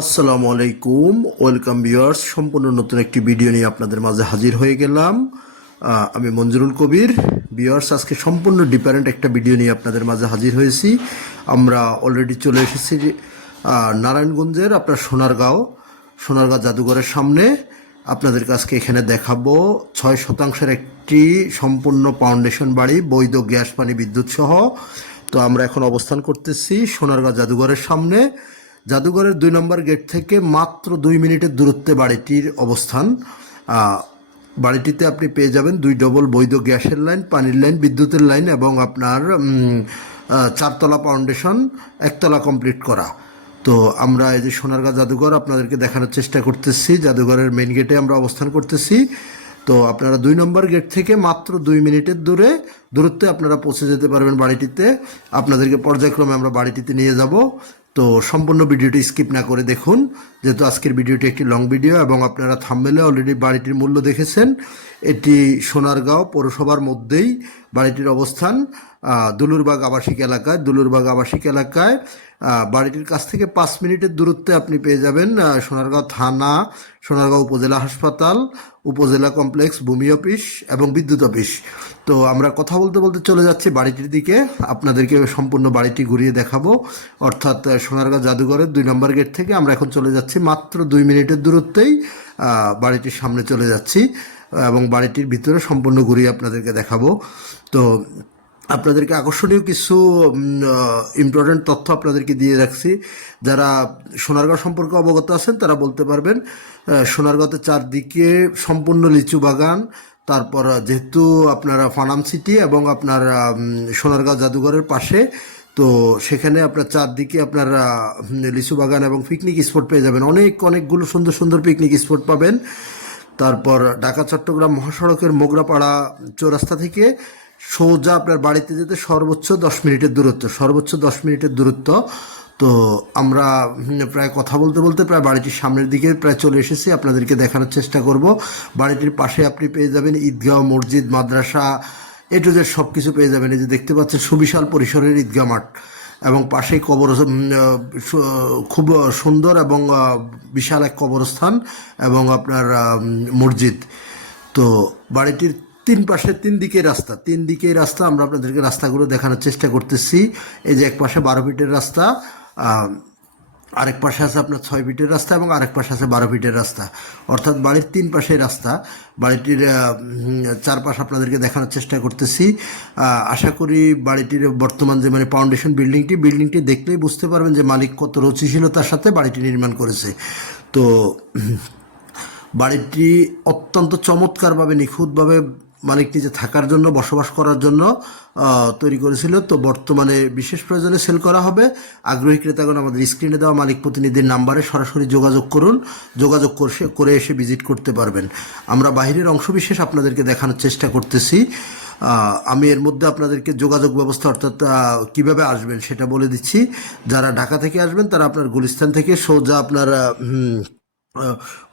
আসসালামু আলাইকুম, welcome viewers. সম্পূর্ণ নতুন একটি ভিডিও নিয়ে আপনাদের মাঝে হাজির হয়ে গেলাম। আমি মঞ্জুরুল কবির। ভিউয়ার্স, আজকে সম্পূর্ণ ডিফারেন্ট একটা ভিডিও নিয়ে আপনাদের মাঝে হাজির হয়েছি। আমরা অলরেডি চলে এসেছি নারায়ণগঞ্জের আপনার সোনারগাঁও জাদুঘরের সামনে। আপনাদের কাছকে এখানে দেখাবো 6% একটি সম্পূর্ণ ফাউন্ডেশন বাড়ি, বৈধ গ্যাস, পানি, বিদ্যুৎ সহ। তো আমরা এখন অবস্থান করতেছি সোনারগাঁও জাদুঘরের সামনে। জাদুঘরের 2 নম্বর গেট থেকে মাত্র 2 মিনিটের দূরত্বে বাড়িটির অবস্থান। বাড়িটিতে আপনি পেয়ে যাবেন 2 ডবল বৈধ গ্যাসের লাইন, পানির লাইন, বিদ্যুতের লাইন এবং আপনার 4তলা ফাউন্ডেশন, 1তলা কমপ্লিট করা। তো আমরা এই যে সোনারগাঁও জাদুঘর আপনাদেরকে দেখানোর চেষ্টা করতেছি। জাদুঘরের মেন গেটে আমরা অবস্থান করতেছি। তো আপনারা 2 নম্বর গেট থেকে মাত্র 2 মিনিটের দূরত্বে আপনারা পৌঁছে যেতে পারবেন বাড়িটিতে। আপনাদেরকে পর্যায়ক্রমে আমরা বাড়িটিতে নিয়ে যাব। তো সম্পূর্ণ ভিডিওটি স্কিপ না করে দেখুন, যেহেতু আজকের ভিডিওটি একটি লং ভিডিও এবং আপনারা থাম্বনেলে অলরেডি বাড়িটির মূল্য দেখেছেন। এটি সোনারগাঁও পৌরসভার মধ্যেই বাড়িটির অবস্থান, দুলুরবাগ আবাসিক এলাকায়। বাড়িটির কাছ থেকে 5 মিনিটের দূরত্বে আপনি পেয়ে যাবেন সোনারগাঁও থানা, সোনারগাঁও উপজেলা হাসপাতাল, উপজেলা কমপ্লেক্স, ভূমি অফিস এবং বিদ্যুৎ অফিস। তো আমরা কথা বলতে বলতে চলে যাচ্ছি বাড়িটির দিকে। আপনাদেরকে সম্পূর্ণ বাড়িটি ঘুরিয়ে দেখাবো। অর্থাৎ সোনারগাঁও জাদুঘরের 2 নম্বর গেট থেকে আমরা এখন চলে যাচ্ছি, মাত্র 2 মিনিটের দূরত্বেই বাড়িটির সামনে চলে যাচ্ছি এবং বাড়িটির ভিতরে সম্পূর্ণ ঘুরিয়ে আপনাদেরকে দেখাবো। তো আপনাদেরকে আকর্ষণীয় কিছু ইম্পর্টেন্ট তথ্য আপনাদেরকে দিয়ে রাখছি। যারা সোনারগাঁও সম্পর্কে অবগত আছেন তারা বলতে পারবেন। সোনারগাঁওতে চারদিকে সম্পূর্ণ লিচু বাগান। তারপর যেহেতু আপনারা ফার্ম সিটি এবং আপনার সোনারগাঁও জাদুঘরের পাশে, তো সেখানে আপনার চারদিকে আপনার লিচু বাগান এবং পিকনিক স্পট পেয়ে যাবেন। অনেকগুলো সুন্দর সুন্দর পিকনিক স্পট পাবেন। তারপর ঢাকা চট্টগ্রাম মহাসড়কের মোগরাপাড়া চৌরাস্তা থেকে সোজা আপনার বাড়িতে যেতে সর্বোচ্চ 10 মিনিটের দূরত্ব। তো আমরা প্রায় কথা বলতে বলতে প্রায় বাড়িটির সামনের দিকে প্রায় চলে এসেছি। আপনাদেরকে দেখানোর চেষ্টা করব। বাড়িটির পাশে আপনি পেয়ে যাবেন ঈদগাহ, মসজিদ, মাদ্রাসা, এ টু জেড সব কিছু পেয়ে যাবেন। এই যে দেখতে পাচ্ছেন সুবিশাল পরিসরের ঈদগাহ মাঠ এবং পাশেই খুব সুন্দর এবং বিশাল এক কবরস্থান এবং আপনার মসজিদ। তো বাড়িটির তিন দিকে রাস্তা আমরা আপনাদেরকে রাস্তাগুলো দেখানোর চেষ্টা করতেছি। এই যে এক পাশে 12 ফিটের রাস্তা, আরেক পাশে আছে আপনার 6 ফিটের রাস্তা এবং আরেক পাশে আছে 12 ফিটের রাস্তা। অর্থাৎ বাড়ির 3 পাশে রাস্তা। বাড়িটির চারপাশ আপনাদেরকে দেখানোর চেষ্টা করতেছি। আশা করি বাড়িটির বর্তমান যে ফাউন্ডেশন বিল্ডিংটি দেখলেই বুঝতে পারবেন যে মালিক কত রুচিশীলতার সাথে বাড়িটি নির্মাণ করেছে। তো বাড়িটি অত্যন্ত চমৎকারভাবে, নিখুঁতভাবে মালিক নিজে থাকার জন্য, বসবাস করার জন্য তৈরি করেছিল। তো বর্তমানে বিশেষ প্রয়োজনে সেল করা হবে। আগ্রহী ক্রেতাগণ আমাদের স্ক্রিনে দেওয়া মালিক প্রতিনিধির নাম্বারে সরাসরি যোগাযোগ করুন। যোগাযোগ করে এসে ভিজিট করতে পারবেন। আমরা বাহিরের অংশবিশেষ আপনাদেরকে দেখানোর চেষ্টা করতেছি। আমি এর মধ্যে আপনাদেরকে যোগাযোগ ব্যবস্থা, অর্থাৎ কিভাবে আসবেন সেটা বলে দিচ্ছি। যারা ঢাকা থেকে আসবেন তারা আপনার গুলিস্তান থেকে সোজা আপনার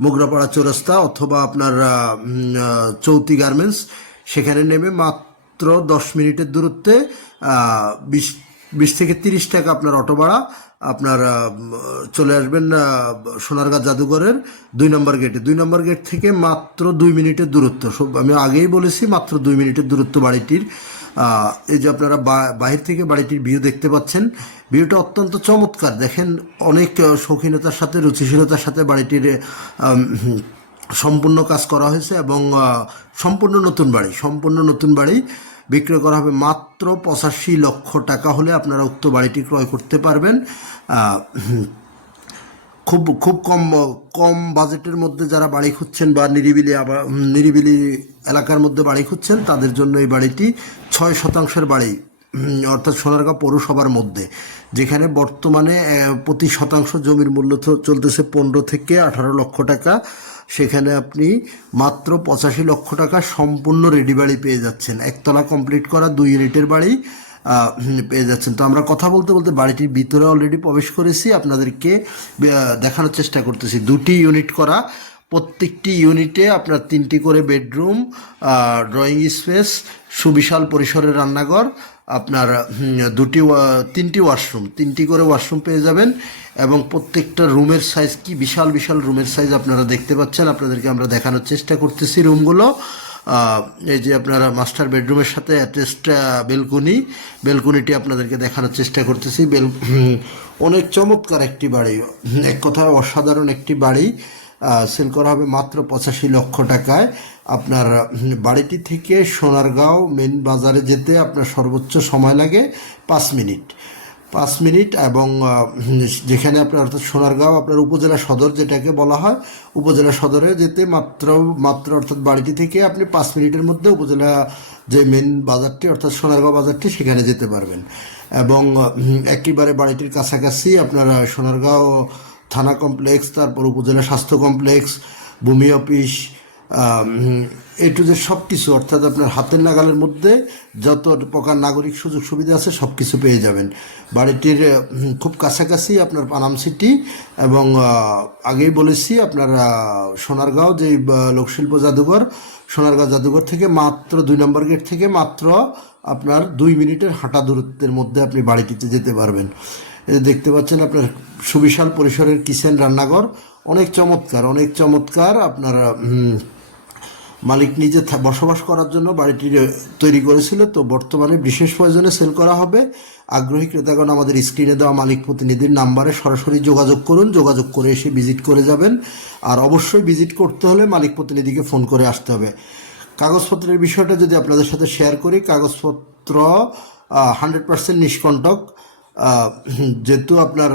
মোগরাপাড়া চৌরাস্তা অথবা আপনার চৌতি গার্মেন্টস, সেখানে নেমে মাত্র 10 মিনিটের দূরত্বে 20 থেকে 30 টাকা আপনার অটো ভাড়া, আপনার চলে আসবেন সোনারগাঁও জাদুঘরের 2 নম্বর গেট থেকে মাত্র 2 মিনিটের দূরত্ব। আমি আগেই বলেছি মাত্র 2 মিনিটের দূরত্ব বাড়িটির। এই যে আপনারা বাহির থেকে বাড়িটির ভিউ দেখতে পাচ্ছেন। ভিউটা অত্যন্ত চমৎকার। দেখেন, অনেক শৌখিনতার সাথে, রুচিশীলতার সাথে বাড়িটির সম্পূর্ণ কাজ করা হয়েছে এবং সম্পূর্ণ নতুন বাড়ি বিক্রয় করা হবে মাত্র 85 লক্ষ টাকা হলে আপনারা উক্ত বাড়িটি ক্রয় করতে পারবেন। খুব কম বাজেটের মধ্যে যারা বাড়ি খুঁজছেন বা নিরিবিলি এলাকার মধ্যে বাড়ি খুঁজছেন তাদের জন্য এই বাড়িটি 6% বাড়ি, অর্থাৎ সোনারগাঁও পৌরসভার মধ্যে, যেখানে বর্তমানে প্রতি শতাংশ জমির মূল্য চলতেছে 15 থেকে 18 লক্ষ টাকা। সেখানে আপনি মাত্র 85 লক্ষ টাকা সম্পূর্ণ রেডি বাড়ি পেয়ে যাচ্ছেন। 1তলা কমপ্লিট করা 2 ইউনিটের বাড়ি পেয়ে যাচ্ছেন। তো আমরা কথা বলতে বলতে বাড়িটির ভিতরে অলরেডি প্রবেশ করেছি। আপনাদেরকে দেখানোর চেষ্টা করতেছি। 2টি ইউনিট করা, প্রত্যেকটি ইউনিটে আপনার 3টি করে বেডরুম, ড্রয়িং স্পেস, সুবিশাল পরিসরের রান্নাঘর, আপনার তিনটি ওয়াশরুম, তিনটি করে ওয়াশরুম পেয়ে যাবেন এবং প্রত্যেকটা রুমের সাইজ কি বিশাল বিশাল রুমের সাইজ আপনারা দেখতে পাচ্ছেন। আপনাদেরকে আমরা দেখানোর চেষ্টা করতেছি রুমগুলো। এই যে আপনারা মাস্টার বেডরুমের সাথে অ্যাটাচড বেলকনিটি আপনাদেরকে দেখানোর চেষ্টা করতেছি। অনেক চমৎকার একটি বাড়ি, এক কথায় অসাধারণ একটি বাড়ি। সেল করা হবে মাত্র 85 লক্ষ টাকায়। আপনার বাড়িটি থেকে সোনারগাঁও মেন বাজারে যেতে আপনার সর্বোচ্চ সময় লাগে 5 মিনিট এবং যেখানে আপনার অর্থাৎ সোনারগাঁও আপনার উপজেলা সদর যেটাকে বলা হয়, উপজেলা সদরে যেতে মাত্র অর্থাৎ বাড়িটি থেকে আপনি 5 মিনিটের মধ্যে উপজেলা যে মেন বাজারটি অর্থাৎ সোনারগাঁও বাজারটি সেখানে যেতে পারবেন। এবং একেবারে বাড়িটির কাছাকাছি আপনার সোনারগাঁও থানা কমপ্লেক্স, তারপর উপজেলা স্বাস্থ্য কমপ্লেক্স, ভূমি অফিস, এ টু জেড সব কিছু অর্থাৎ আপনার হাতের নাগালের মধ্যে যত প্রকার নাগরিক সুযোগ সুবিধা আছে সব কিছু পেয়ে যাবেন। বাড়িটির খুব কাছাকাছি আপনার পানাম সিটি এবং আগেই বলেছি আপনার সোনারগাঁও যে লোকশিল্প জাদুঘর, সোনারগাঁও জাদুঘর থেকে মাত্র 2 নম্বর গেট থেকে মাত্র আপনার 2 মিনিটের হাঁটা দূরত্বের মধ্যে আপনি বাড়িটিতে যেতে পারবেন। দেখতে পাচ্ছেন আপনার সুবিশাল পরিসরের কিচেন, রান্নাঘর, অনেক চমৎকার আপনার মালিক নিজে বসবাস করার জন্য বাড়িটি তৈরি করেছিল। তো বর্তমানে বিশেষ প্রয়োজনে সেল করা হবে। আগ্রহী ক্রেতাগণ আমাদের স্ক্রিনে দেওয়া মালিক প্রতিনিধির নাম্বারে সরাসরি যোগাযোগ করুন, যোগাযোগ করে এসে ভিজিট করে যাবেন। আর অবশ্যই ভিজিট করতে হলে মালিক প্রতিনিধিকে ফোন করে আসতে হবে। কাগজপত্রের বিষয়টা যদি আপনাদের সাথে শেয়ার করি, কাগজপত্র 100% নিষ্কণ্টক, যেহেতু আপনার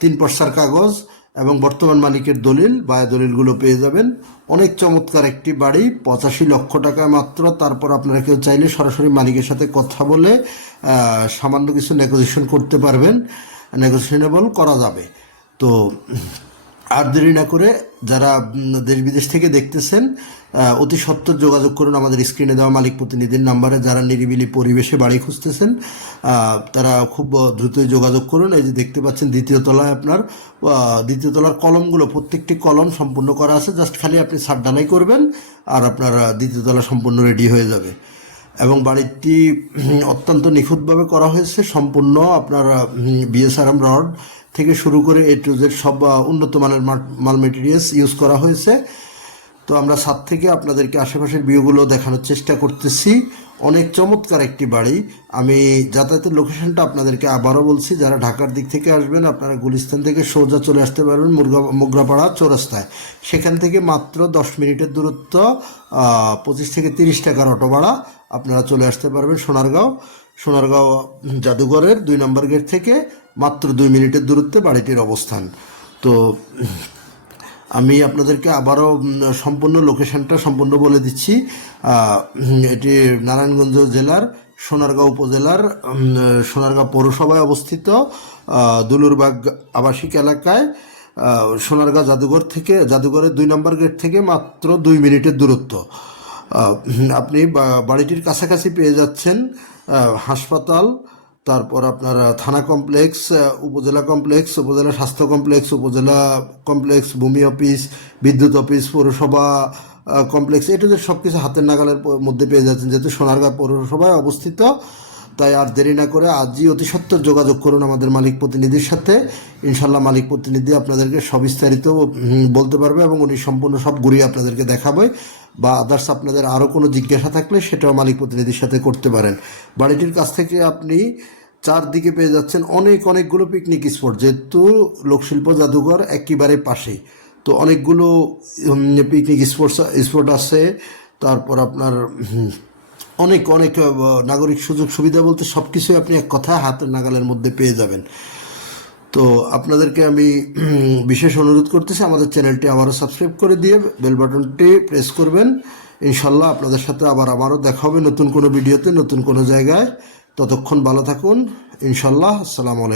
3 পর্সার কাগজ এবং বর্তমান মালিকের দলিল বা দলিলগুলো পেয়ে যাবেন। অনেক চমৎকার একটি বাড়ি, 85 লক্ষ টাকায় মাত্র। তারপর আপনারা কেউ চাইলে সরাসরি মালিকের সাথে কথা বলে সামান্য কিছু নেগোসিয়েশন করতে পারবেন, নেগোসিয়েবল করা যাবে। তো আর দেরি না করে যারা দেশ বিদেশ থেকে দেখতেছেন অতি সত্বর যোগাযোগ করুন আমাদের স্ক্রিনে দেওয়া মালিক প্রতিনিধির নাম্বারে। যারা নিরিবিলি পরিবেশে বাড়ি খুঁজতেছেন তারা খুব দ্রুতই যোগাযোগ করুন। এই যে দেখতে পাচ্ছেন দ্বিতীয় তলায় আপনার দ্বিতীয় তলার কলমগুলো প্রত্যেকটি কলম সম্পূর্ণ করা আছে, জাস্ট খালি আপনি ছাদ ঢালাই করবেন আর আপনার দ্বিতীয় তলা সম্পূর্ণ রেডি হয়ে যাবে। এবং বাড়িটি অত্যন্ত নিখুঁতভাবে করা হয়েছে, সম্পূর্ণ আপনার বিএসআরএম রড থেকে শুরু করে এ টু জেড সব উন্নত মানের মাল মেটেরিয়ালস ইউজ করা হয়েছে। তো আমরা ছাদ থেকে আপনাদেরকে আশেপাশের ভিউগুলো দেখানোর চেষ্টা করতেছি। অনেক চমৎকার একটি বাড়ি। আমি যাতায়াতের লোকেশনটা আপনাদেরকে আবারও বলছি, যারা ঢাকার দিক থেকে আসবেন আপনারা গুলিস্তান থেকে সোজা চলে আসতে পারবেন মোগরাপাড়া চৌরাস্তায়। সেখান থেকে মাত্র 10 মিনিটের দূরত্ব, 25 থেকে 30 টাকার অটো ভাড়া, আপনারা চলে আসতে পারবেন সোনারগাঁও জাদুঘরের 2 নম্বর গেট থেকে মাত্র 2 মিনিটের দূরত্বে বাড়িটির অবস্থান। তো আমি আপনাদেরকে আবারও সম্পূর্ণ লোকেশনটা সম্পূর্ণ বলে দিচ্ছি। এটি নারায়ণগঞ্জ জেলার সোনারগাঁও উপজেলার সোনারগাঁও পৌরসভায় অবস্থিত, দুলুরবাগ আবাসিক এলাকায়। সোনারগাঁও জাদুঘরের 2 নম্বর গেট থেকে মাত্র 2 মিনিটের দূরত্ব। আপনি বাড়িটির কাছাকাছি পেয়ে যাচ্ছেন হাসপাতাল, তারপর আপনার থানা কমপ্লেক্স, উপজেলা কমপ্লেক্স, উপজেলা স্বাস্থ্য কমপ্লেক্স, উপজেলা কমপ্লেক্স, ভূমি অফিস, বিদ্যুৎ অফিস, পৌরসভা কমপ্লেক্স, এটা সব কিছু হাতের নাগালের মধ্যে পেয়ে যাচ্ছেন। যেহেতু সোনারগাঁও পৌরসভায় অবস্থিত, তাই আর দেরি না করে আজই অতি সত্বর যোগাযোগ করুন আমাদের মালিক প্রতিনিধির সাথে। ইনশাল্লাহ মালিক প্রতিনিধি আপনাদেরকে সবিস্তারিত বলতে পারবে এবং উনি সম্পূর্ণ সব ঘুরিয়ে আপনাদেরকে দেখাবে। বা আদার্স আপনাদের আরও কোনো জিজ্ঞাসা থাকলে সেটাও মালিক প্রতিনিধির সাথে করতে পারেন। বাড়িটির কাছ থেকে আপনি চারদিকে পেয়ে যাচ্ছেন অনেকগুলো পিকনিক স্পট, যেহেতু লোকশিল্প জাদুঘর একেবারে পাশেই। তো অনেকগুলো পিকনিক স্পট আছে। তারপর আপনার অনেক নাগরিক সুযোগ সুবিধা বলতে সব কিছুই আপনি এক কথায় হাতের নাগালের মধ্যে পেয়ে যাবেন। তো আপনাদেরকে আমি বিশেষ অনুরোধ করতেছি আমাদের চ্যানেলটি আবারও সাবস্ক্রাইব করে দিয়ে বেল বাটনটি প্রেস করবেন। ইনশাল্লাহ আপনাদের সাথে আবারও দেখা হবে নতুন কোনো ভিডিওতে, নতুন কোনো জায়গায়। ততক্ষণ ভালো থাকুন ইনশাল্লাহ। আসসালামু আলাইকুম।